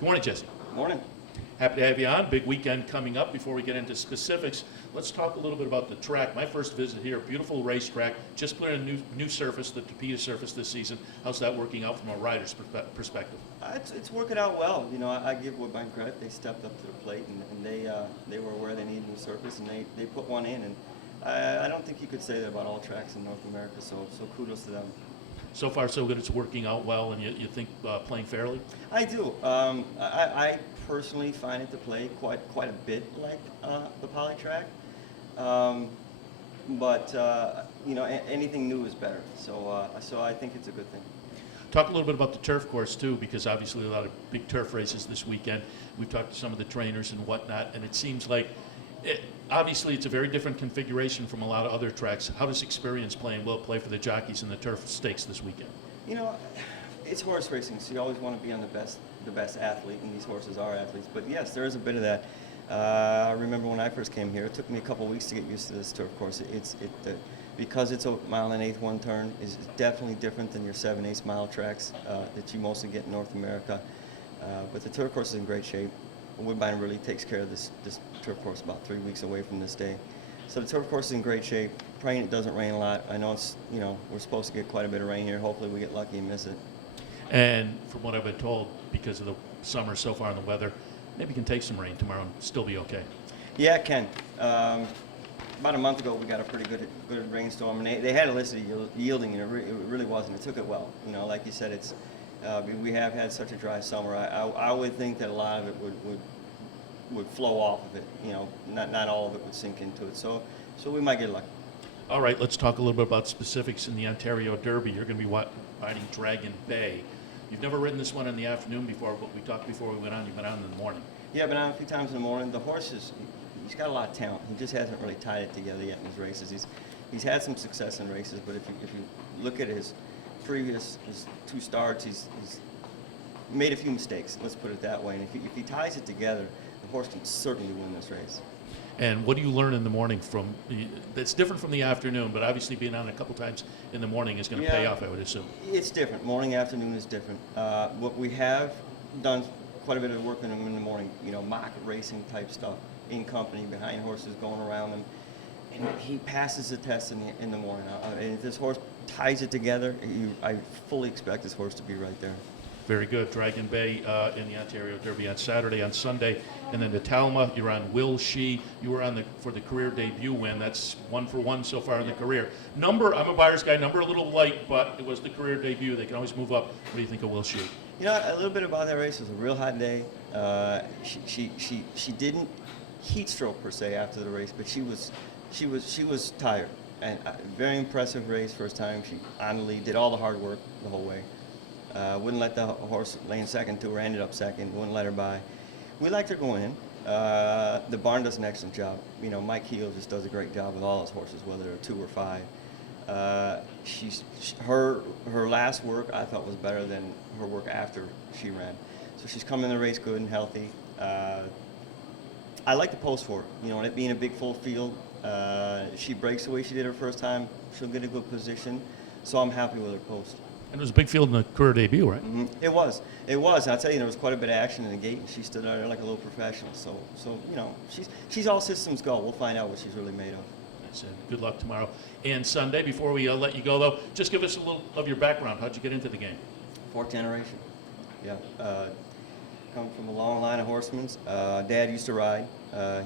Good morning, Jesse. Morning. Happy to have you on. Big weekend coming up. Before we get into specifics, let's talk a little bit about the track. My first visit here, beautiful racetrack. Just put in a new surface, the Tapeta surface this season. How's that working out from a rider's perspective? It's working out well. You know, I give Woodbine credit. They stepped up to the plate, and they were aware they needed a new surface, and they put one in. And I don't think you could say that about all tracks in North America, so kudos to them. So far, so good. It's working out well, and you think playing fairly? I do. I personally find it to play quite a bit like the poly track, but you know, anything new is better. So I think it's a good thing. Talk a little bit about the turf course too, because obviously a lot of big turf races this weekend. We've talked to some of the trainers and whatnot, and it seems like obviously it's a very different configuration from a lot of other tracks. How does experience play for the jockeys in the turf stakes this weekend? You know, it's horse racing, so you always want to be on the best athlete, and these horses are athletes. But yes, there is a bit of that. I remember when I first came here, it took me a couple weeks to get used to this turf course. Because it's a 1 1/8 one turn is definitely different than your 7/8 mile tracks that you mostly get in North America. But the turf course is in great shape. Woodbine really takes care of this turf course about 3 weeks away from this day. So the turf course is in great shape. Praying it doesn't rain a lot. I know we're supposed to get quite a bit of rain here. Hopefully we get lucky and miss it. And from what I've been told, because of the summer so far and the weather, maybe you can take some rain tomorrow and still be okay. Yeah, it can. About a month ago, we got a pretty good rainstorm, and they had it listed yielding, and it really wasn't. It took it well. You know, like you said, we have had such a dry summer. I would think that a lot of it would flow off of it. You know, not all of it would sink into it. So we might get lucky. All right, let's talk a little bit about specifics in the Ontario Derby. You're going to be riding Dragon Bay. You've never ridden this one in the afternoon before, but we talked before we went on. You've been on in the morning. Yeah, I've been on a few times in the morning. The horse he's got a lot of talent. He just hasn't really tied it together yet in his races. He's had some success in races, but if you look at his previous 2 starts, he's made a few mistakes. Let's put it that way. And if he ties it together, the horse can certainly win this race. And what do you learn in the morning that's different from the afternoon, but obviously being on a couple times in the morning is going to pay off, I would assume. It's different. Morning, afternoon is different. What we have done quite a bit of work in the morning, you know, mock racing type stuff in company, behind horses, going around them. And he passes the test in the morning. And if this horse ties it together, I fully expect this horse to be right there. Very good. Dragon Bay in the Ontario Derby on Saturday. On Sunday, and then the Talma, you're on Will She. You were on for the career debut win. That's 1 for 1 so far in the career. Number, I'm a buyer's guy. Number a little light, but it was the career debut. They can always move up. What do you think of Will She? You know, a little bit about that race. It was a real hot day. She didn't heat stroke per se after the race, but she was tired. And very impressive race. First time she on the lead, did all the hard work the whole way. Wouldn't let the horse lay in second to her, ended up second, wouldn't let her by. We liked her going in. The barn does an excellent job. You know, Mike Heel just does a great job with all his horses, whether they're 2 or 5. Her last work I thought was better than her work after she ran. So she's come in the race good and healthy. I like the post for her. You know, it being a big full field, she breaks the way she did her first time, she'll get a good position. So I'm happy with her post. And it was a big field in the career debut, right? Mm-hmm. It was. I'll tell you, there was quite a bit of action in the gate, and she stood out there like a little professional. So you know, she's all systems go. We'll find out what she's really made of. That's it. Good luck tomorrow and Sunday. Before we let you go, though, just give us a little of your background. How'd you get into the game? 4th generation. Yeah. Come from a long line of horsemen. Dad used to ride.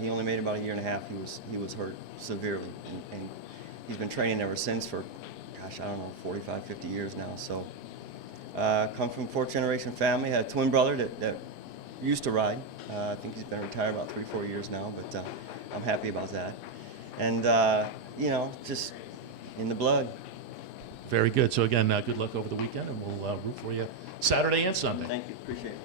He only made about a year and a half. He was hurt severely, and he's been training ever since for, gosh, I don't know, 45, 50 years now. So, come from 4th generation family. Had a twin brother that used to ride. I think he's been retired about 3-4 years now, but I'm happy about that. And you know, just in the blood. Very good. So again, good luck over the weekend, and we'll root for you Saturday and Sunday. Thank you. Appreciate it.